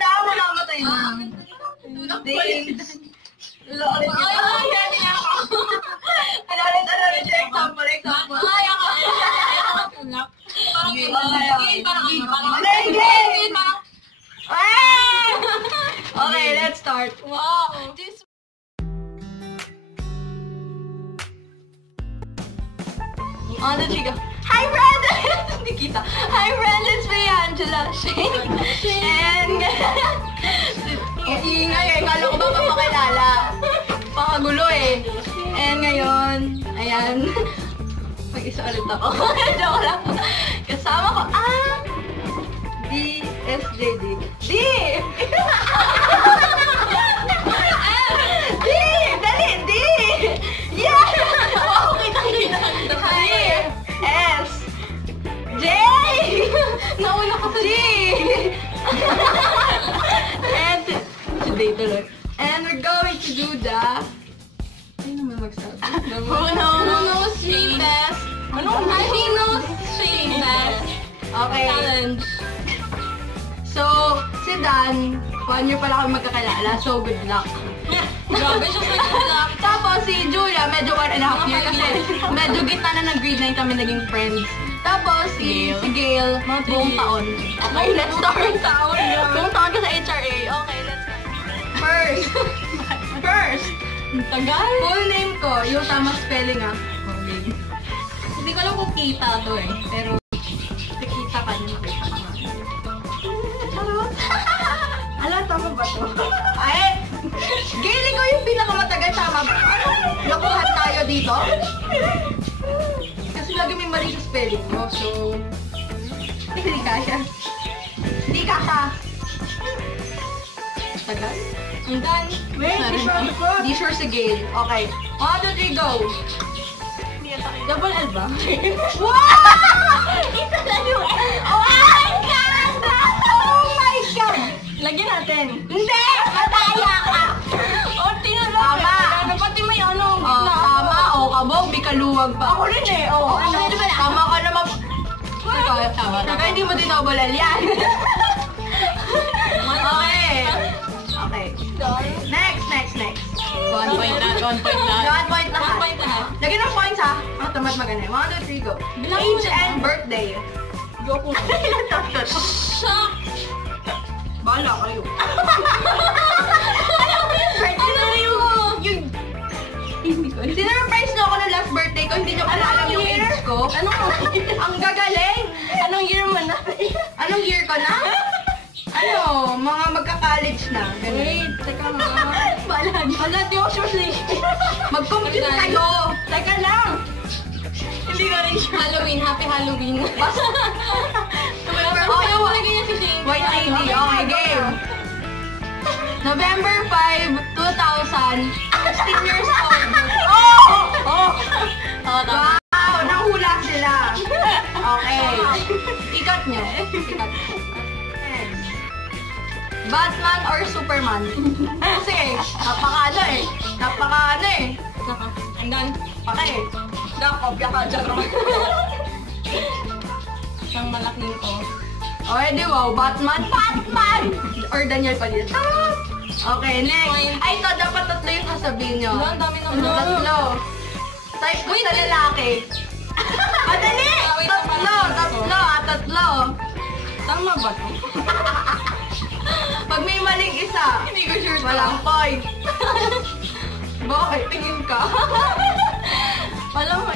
Nakamatay na. Dings. Lord. Example. Okay, let's start. Wow. On the trigger. Hi, friends! Nikita. Hi, friends! It's me, Angela. Shane. And... Ingay eh. Kala ko ba mapakilala? Pakagulo eh. And ngayon, ayan. Mag-isa ulit ako. Joke lang. Kasama ko ang... DSJD. D! D! Dali! D! Yeah! Wow, kita-kita. Hi! S! J! Nauna ko sa G! And... Today tuloy. And we're going to do the... Ay naman magsabi. Who knows Shane Test? Who knows Shane Test? Okay. Challenge. So, si Dan, 1 year pala kami magkakilala, so good luck. Grabe siya sa good luck. Tapos si Julia, medyo 1.5 year kasi medyo gitna na ng grade 9 kami naging friends. Tapos si Gail, buong taon. Okay, let's start. Buong taon ka sa HRA. Okay, let's start. First. Tagal? Full name ko, yung tamang spelling ah. Okay. Hindi ko alam kung kita to eh. Pero, nakita ka niya, makita ka nga. Charot. Alam, tama ba to? Ay! Gail, ikaw yung pinakamatagal, tama ba? Nakuhan tayo dito? Kasi lagi may mali sa spelling mo, so... Hindi kasha. Hindi kasha. Tagal? ang done. Wait, di sure si Gail. Okay. 1, 2, 3, go! Double L ba? Wow! Isa lang yung L. Oh my God! Oh my God! Lagyan natin. Hindi! Mataya ka! O, tinulog. Tama. Ano, pati may ano. Oh, tama. O, kabog, bikaluwag pa. Ako rin eh. Oh, ano? Tama ka naman. Tama. Saka hindi mo dinobalal yan. Okay. Okay. Next. 1 point lahat. 1 point lahat. 1 point lahat. 1 point lahat. Lagyan ng points ha. Mga tamad maganda. 1, 2, 3, go. Age and birthday. Go po. Shock! Bahala kayo. Sinurprise nyo ako ng last birthday ko, hindi nyo alam yung age ko. Ang gagaling! Anong year mo na? Anong year ko na? Ano, mga magka-college na. Wait, teka nga. Wala, di ako sure. Mag-compute kayo. Teka lang. Hindi ka rin sure. Halloween, happy Halloween. November Okay, wala ganyan si Shane. White ID, okay, game. November 5, 2000, 16 years old. Oh! Wow, nahula sila. Okay. Ikat nyo. Batman or Superman? Kasi, napaka-ano eh. Andan. Okay. Nakopya ka dyan. Isang malaking ko. Okay, di wow. Batman! Or Daniel Padilla. Okay, next. Ay, ito, dapat tatlo yung sasabihin nyo. Ang dami naman. Tatlo. Type ko sa lalaki. Madali! Tatlo. Tama ba ito? Pag may maling isa, Hindi ko sure. walang point. Bakit? Tingin ka? Alam mo,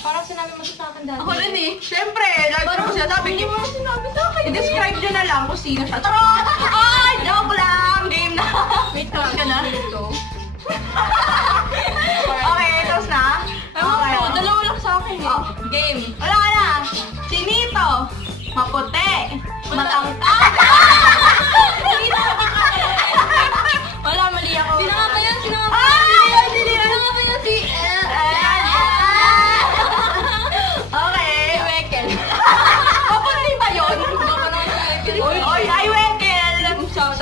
parang sinabi mo sa akin dati. Ako rin eh. Siyempre, lagi ko sinasabi. Hindi mo sinabi sa akin. I-describe nyo na lang kung sino siya. Charot! Ay, joke lang! Game na! Wait ka na. Okay, tapos na? Okay. Dalawa lang sa akin eh. Oh, game. Wala ka na. Chinito. Maputi. Matangkad. Wala, mali ako. Sinaka yan. Si okay. Si Wekel. Maputi ba yun? Oy, ay Wekel. Shout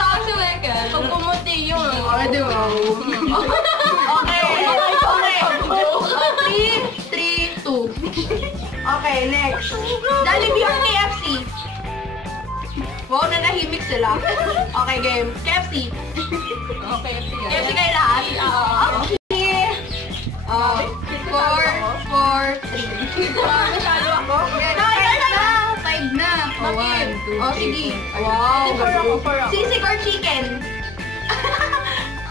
out si Wekel. Pag pumuti yun. Ay, di ba? Okay. 3, 2. Okay, next. Jollibee or KFC? Wow, nanahimik sila. Okay, game. KFC. Okay, KFC kayo lahat? Okay. 4, 4, 3. Nasalo ako? Five na. Okay. Oh, sige. Wow. Four ako. Sisig or chicken?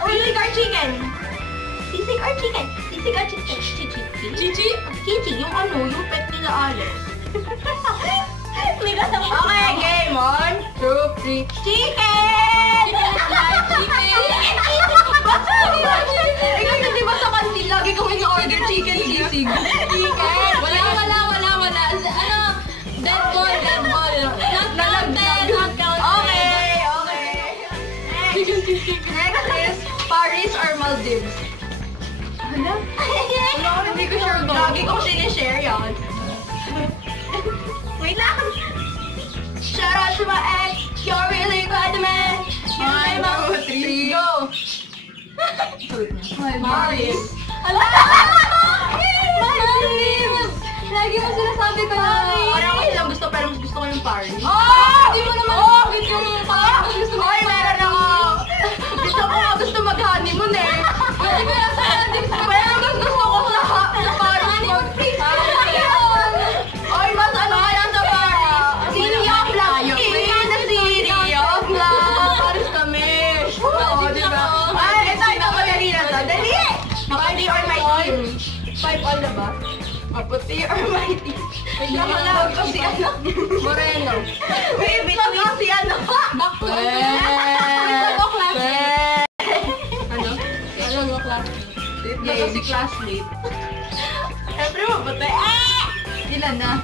Sisig or chicken? Sisig or chicken? Sisig or chicken? Chichi? Chichi, yung ano, yung pet nila Alex. Okay, game. 1, 2, 3. Chicken! Ikaw na diba sa kantin, lagi kami na-order chicken sisig. Chicken! Wala. Ano? Dead ball. Not counted. Okay. Next is Paris or Maldives. Hala? Hindi ko sure. Lagi kong sinishare yan. Wait lang. Shout out to my ex. You're really good, man. 1, 2, 3, go. Paris. Hala! Maldives! Lagi mo sinasabi ko na. Parang ako lang gusto, pero mas gusto ko yung Paris. Hindi mo naman bakit yung Paris. Gusto mo Ay, meron ako. Gusto mag-honeymoon eh. Hindi ko lang sa Maldives. Pero mas gusto ko sa Paris. Ay, mas ano kaya sa Paris? Siriyok lang. Siriyok lang. Paris kami. Oo, diba? Ay, ito, madali na to. Dali! Puti or my team? 5 all na ba? Puti or my team? Nakalawag ko si ano? Moreno. May bitlog ko si ano? Ano? Ano mo class? Ito si classmate. Siyempre mabuti. Ilan na?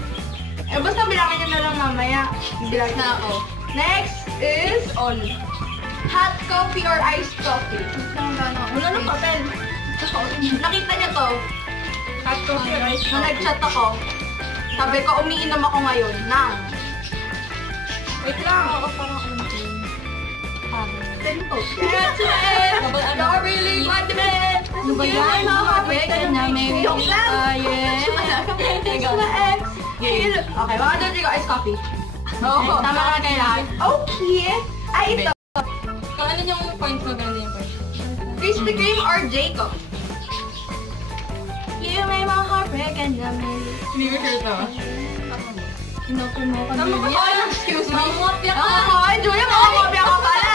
Basta bilangin nyo na lang mamaya. Bilangin na ako. Next is on. Hot coffee or iced coffee? Wala nang papel. Nakita niyo to? Hot coffee or ice Nung nag-chat ako, sabi ko umiinom ako ngayon ng Wait lang. Ako parang ano din. Simple. Yes, man! You're really good, man! Ano ba yan? Joke lang! Yes. Okay, mga doon ko iced coffee. Oo. Tama ka kayo lahat. Okay. Ay, ito. Kung ano yung points mo, ganun yung points. Krispy Kreme or Jacob? You made my heart break and I made it. Hindi ko sure ito. Kinokon mo ka. Tama ba? Ay, excuse me. Mamotya ka. Ay, Julia, mamamobya ka pala.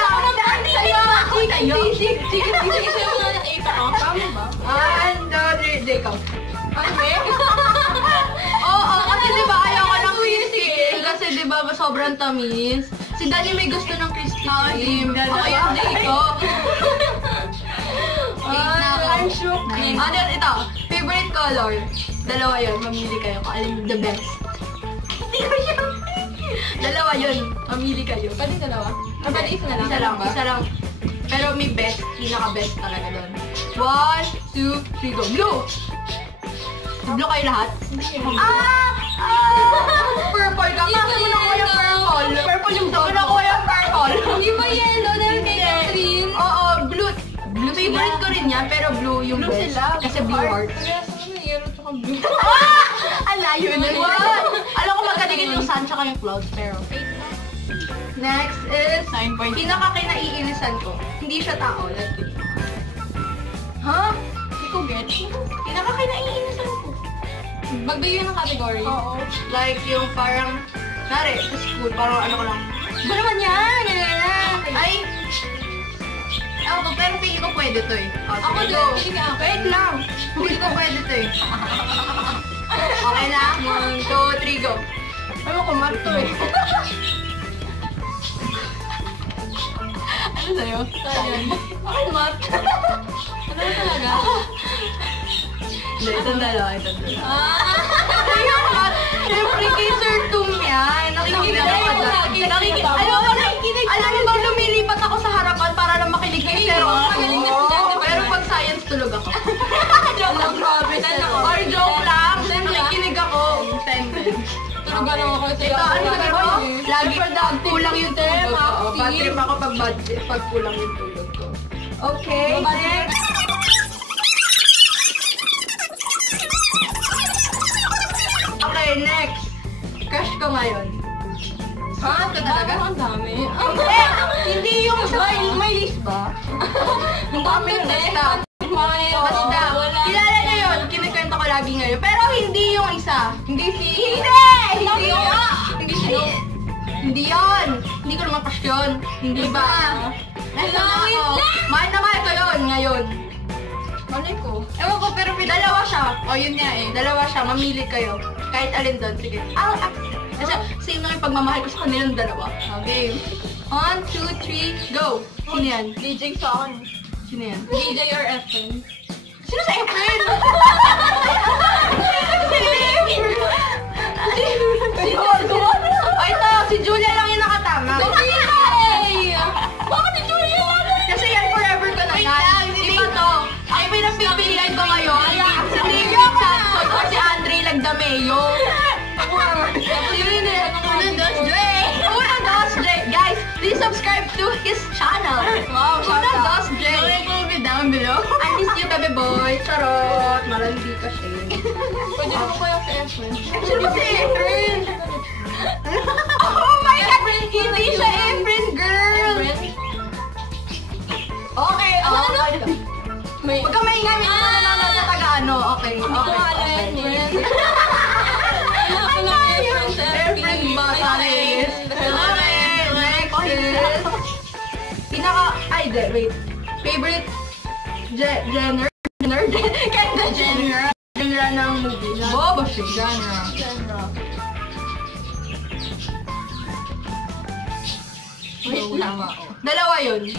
Chicken sa'yo na na-8 ako. Tama ba? Jacob. Ano eh? Oo, kasi diba ayoko ng crispy Kreme kasi diba sobrang tamis. Si Dani may gusto ng crispy Kreme. Ako yung Jacob. I'm shook. Ano yun? Ito, favorite color. Dalawa yun, mamili kayo kung alin the best. Hindi ko siya. Dalawa yun, mamili kayo. Pwede dalawa? Ah, pwede isa na lang? Isa lang. Pero may best, pinaka-best talaga doon. 1, 2, 3, go. Blue! Blue kayo lahat? Purple ka. Kasi mo na ko yung purple. Purple yung daw na ko yung purple. Hindi ba yellow dahil kay Catherine? Oo, blue. Blue favorite ko rin yan, pero blue yung Blue best. sila. Kasi blue heart. Parehas naman na yellow tsaka blue. Ang layo na. Alam ko magaling yung sun tsaka yung clouds, pero next is 9 points. pinaka-kinaiinisan ko. Hindi siya tao. Let's see. Ha? Hindi ko get. Pinaka-kinaiinisan ko. Magbayo ng category. Oo. Like yung parang, nari, sa school, parang ano ko lang. Ba naman yan? Ay, ako, pero feeling ko pwede to eh. Ako sige, din. go. Feeling ako. Wait lang. Feeling ko pwede to eh. Okay na? 1, 2, 3, go. Ano ko, mat to eh. Ano sa'yo? Ako mat. Ano talaga? Hindi, itong dalawa, itong dalawa. Ah! Ayun, mat. Siyempre, kay Sir Tum yan. Nakikinig ako dyan. Alam mo ba, lumilipat ako sa harapan para lang makinig kay Sir Tum. Magaling na sila, di ba? Pero pag science, tulog ako. Joke lang, grabe. Or joke lang. Siyempre, kinig ako. Tulog lang ako sa Ito, ano sabi ko? Lagi pag kulang yung tulog ko. Bad trip ako pag kulang yung tulog ko. Okay, next. Okay, next. Crush ko ngayon. Ha? Ito talaga? Ang dami. Hindi yung isa. May list ba? Ang dami na basta. Basta. Kilala niyo yun. Kinikwento ko lagi ngayon. Pero hindi yung isa. Hindi si... Hindi yun. Hindi si... Hindi yun. Hindi ko naman crush yun. Hindi ba? Nasa ako. Mahal na mahal ko yun ngayon. Malay ko. Ewan ko, pero dalawa siya. O yun nga eh. Dalawa siya. Mamili kayo. Kahit alin doon. Sige. Kasi same lang yung pagmamahal ko sa kanilang dalawa. Okay. 1, 2, 3, go! Sino yan? DJ sa akin. Sino yan? DJ or FN? Sino sa Efren? Ay, ito. Si Julia lang yung nakatama. Bakit si Julia? Kasi yan forever ko na yan. Iba to. Ay, pinapipilihan ko ngayon. Si Leo Sanson o si Andre Lagdameo. Guys, please subscribe to his channel. Wow, shout out. The link will be down below. I miss you, baby boy. Charot. Malandi ka siya. Pwede mo kaya si FN? Sino ba si Efren? Oh my God! Hindi siya Efren, girl! Okay, May... Huwag ka maingay. May nanonood na taga-ano. Okay, okay. Efren ba? Saris. Ay, wait. Favorite genre? Kanda genre? Genre ng movie. Boba siya. Genre. Dalawa yun.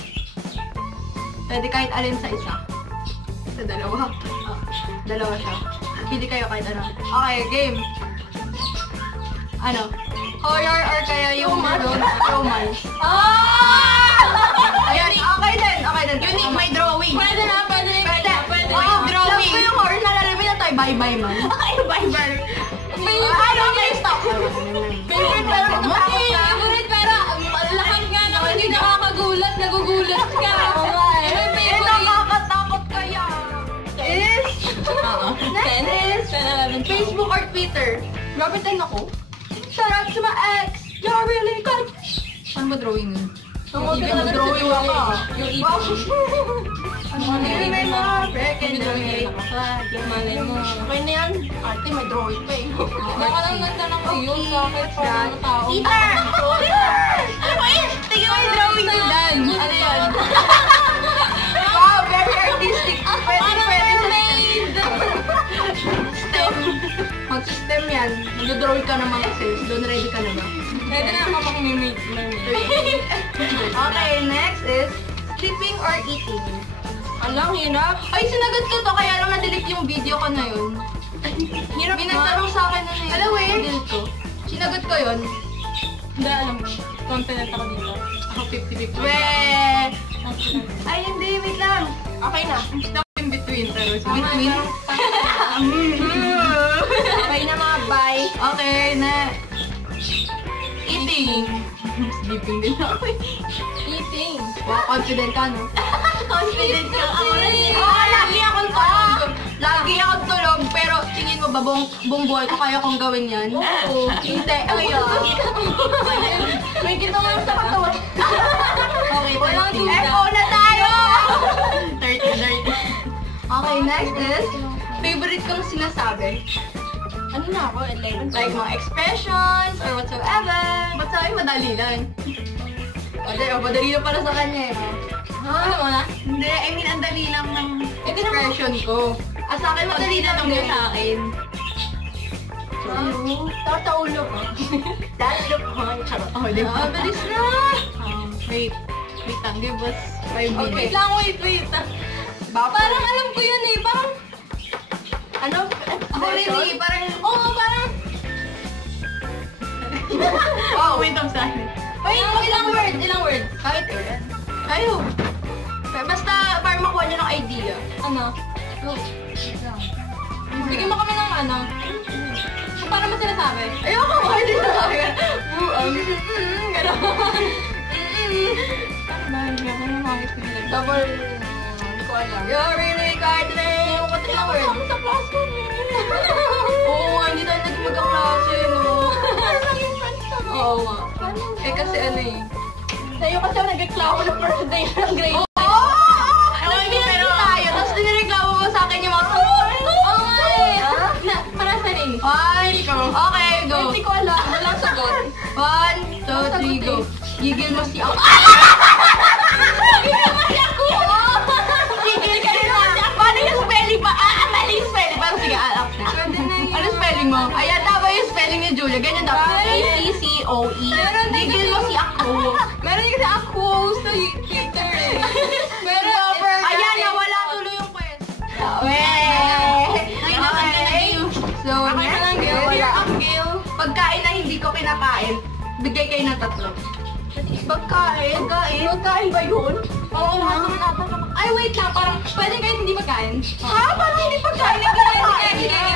Pwede kahit alin sa isa. Sa dalawa. Dalawa siya. Hindi kayo kahit ano. Okay, game. Ano? Horror or kaya yung romance? Ayan, okay din. Unique, may drawing. Pwede na. Drawing. Love ko yung horror, nalalami na tayo. Bye-bye, man. Ay, bye-bye. Okay, stop. Favorite pero natatakot ka. Favorite pero lahat nga naman hindi nakakagulat. Nagugulat ka. Nakakatakot kaya. Is? Next is Facebook or Twitter? Grabe din ako. Shout out to my ex. You're really good. Saan ba drawing yun? Drawing ako. Yung ipon. Hindi may mga break-and-drawing. Malay mo. Okay na yan. Ate, may drawing pa eh. Baka lang nagtanong ko yun sa akin para mga tao. Eater! Wait! Tingnan mo yung drawing ni Dan. Ano yan? Wow, very artistic. Pwede STEM. Mag-STEM yan. Mag-drawing ka ng mga cells. Doon ready ka na ba? Pwede na ako mag-mermaid. Okay, next is sleeping or eating. Alang, hirap. Ay, sinagot ko to, kaya lang na-delete yung video ko na yun. Hirap May nagtanong sa akin na yun. Alam, wait. Na-delete ko. Sinagot ko yun. Hindi, alam ko. Confident ako dito. Ako 50-50. Weh! Ay, hindi. Wait lang. Okay na. Stop in between. Pero between. Okay na mga bye. Okay, na. Eating. Sleeping din ako. Eating. Wow, confident ka, no? Confident ka. Ako rin. Lagi akong tulog. Lagi akong tulog, pero tingin mo ba buong buhay ko kaya kong gawin yan? Oo. Hindi. Ayun. May kita nga sa katawan. Okay, Walang 30. duda. FO na tayo! 30. Okay, next is favorite kong sinasabi. Ano na ako? 11. Like mga expressions or whatsoever. Ba't sa akin madali lang? Madali lang pala sa kanya eh. Ano mo na? Hindi, I mean, ang dali lang ng expression ko. Sa akin, madali lang yung sa akin. Takot sa ulo ko. That's the point. Charot. Oh, di ba? Bilis na! Wait lang, give us 5 minutes. Okay lang, wait. Parang alam ko yun eh. Parang... Ano? Ako rin parang... Oo, parang... Oh, wait, I'm sorry. Wait, ilang word? Kahit ilan. Ayaw. Basta, parang makuha niyo ng idea. Ano? Bigyan mo kami ng ano. Para mo sinasabi. Ayoko, hindi na sabi ka. Gano'n. Double... Hindi ko alam. You're really gardening. Yung pati lang word. Sa class ko. Oo nga, hindi tayo naging magkaklase, no? Parang yung friends kami. Oo, Oo nga. Eh kasi ano eh. Sa'yo kasi ako nag-reklamo ng first day ng grade. Oo! Nag-BSC tayo, tapos nireklamo mo sa akin yung mga Para sa rin. Okay, go. Hindi ko alam. Walang sagot. 1, 2, 3, go. Gigil mo si ako. Gigil mo si ako! Gigil ka rin na. Paano yung spelling ba? Mali yung spelling. Pero sige, alak na. Ano spelling mo? Ayan, tama yung spelling ni Julia. Ganyan dapat. A-C-C-O-E. Gigil mo si ako. Meron kasi ako sa Twitter eh. Pero, ayan, nawala tuloy yung quest. So, pagkain na hindi ko kinakain, bigay kayo ng 3. Pagkain ba yun? Oo nga naman ata. Ay, wait lang, parang pwede kayo hindi pagkain. Ha? Parang hindi pagkain?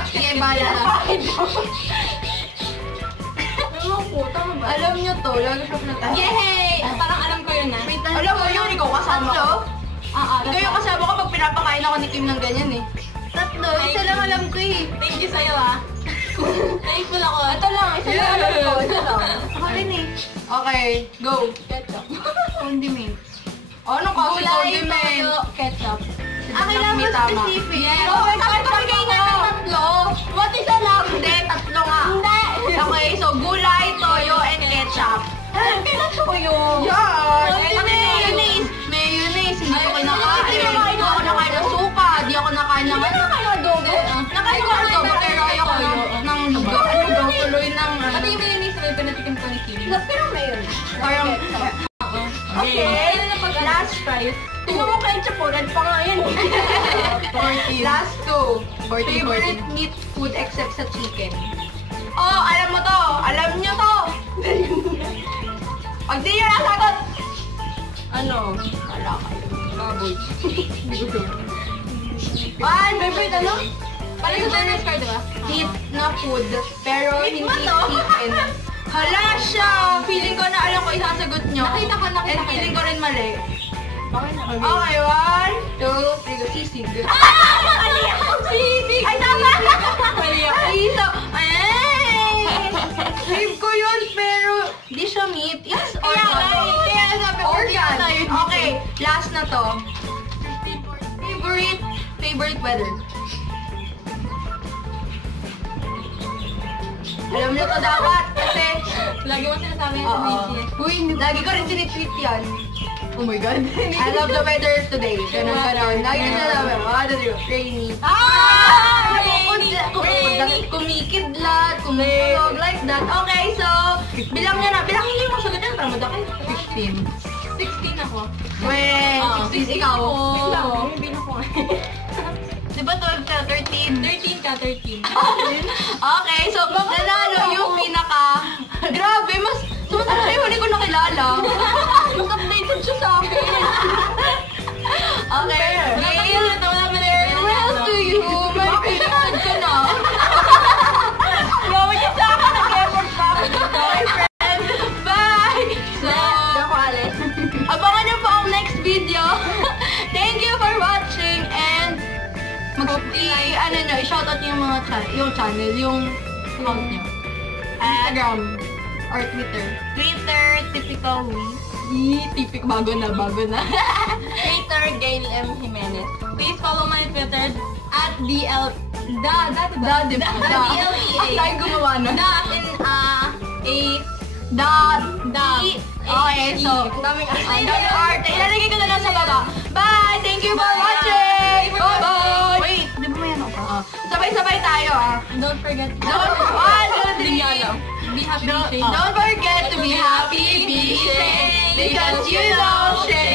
Sige, bahala na. Tama ba? Alam nyo to, lagi shop na tayo. Yay! Parang alam ko yun ah. Alam mo yun, ikaw kasama ko. Ikaw yung kasama ko pag pinapakain ako ni Kim ng ganyan eh. 3, isa lang alam ko eh. Thank you sa'yo ah. Thankful ako. Ito lang, isa lang alam ko. Isa lang. Ako rin eh. Okay, go. Ketchup. Condiments. Anong kasi Gulay, condiments? toyo, ketchup. Kailangan mo specific. Yes. Oh, sabi ko bigay na ng 3. What is lang? Hindi, 3 nga. Hindi. Okay, so gulay, toyo, and ketchup. Kailan toyo? Yan! Mayonnaise! Mayonnaise! Hindi ko kinakain. Hindi ako nakain ng suka. Hindi ako nakain ng ano. adobo? Nakain ko ng adobo pero ayoko ng lugaw. Ano daw tuloy ng ano. Pati yung mayonnaise na pinatikim ko ni Kim. Pero mayonnaise. Parang... Okay. Last prize. Tingnan mo ketchup po. Red pa nga yan. 14. Last 2. Favorite meat food except sa chicken. Oh, alam mo to. Alam nyo to. Pag di nyo nasagot. Ano? Wala kayo. Baboy. Hindi ko sure. Favorite ano? Parang yung Turner's card, diba? Meat na food. Pero hindi ba to? chicken. Hala siya! Feeling ko na alam ko isasagot nyo. Nakita ko. And feeling ko rin mali. Okay. Okay, 1, 2, 3, go. Sisig. Mali ako! Sisig! Ay, tama! Mali ako. Ay, so, save ko yun, pero di siya meat. It's organ. Kaya sabi ko, Organ. Okay, last na to. Favorite weather. Alam niyo to dapat kasi Lagi mo sinasabi yung oo. Macy's. Uy, lagi ko rin sinitweet yan. Oh my God. I love the weather today. Ganun. Lagi ko sinasabi. Rainy. Kumikidlat, kumulog, like that. Okay, so, bilang nyo na. Bilangin nyo yung masagot yan para madaki. 15. 16 ako. Wait, 16 ikaw. Hindi na ko. Diba 12 ka? 13? 13 ka, 13. Okay, so, nanalo yung pinaka... Grabe, mas... Sumunod siya yung huli ko nakilala. Mas updated siya sa akin. Okay, farewell to you. May pinagod ka na. Gawin niyo sa akin. Nag-effort pa ako dito. Friends, bye! So, abangan niyo po ang next video. Thank you for watching and i-shoutout niyo yung mga channel, yung account niyo. Instagram or Twitter. Twitter, typical Luis. Tipik, bago na. Twitter, Gail M. Jimenez. Please follow my Twitter at DL... DLEA. Ang tayo gumawa na. Okay, so, daming art. Ilalagay ko na lang sa baba. Bye! Thank you for watching! Bye-bye! Wait, di ba may ano pa? Sabay-sabay tayo Don't forget. Don't forget to be happy, be safe, because you know, share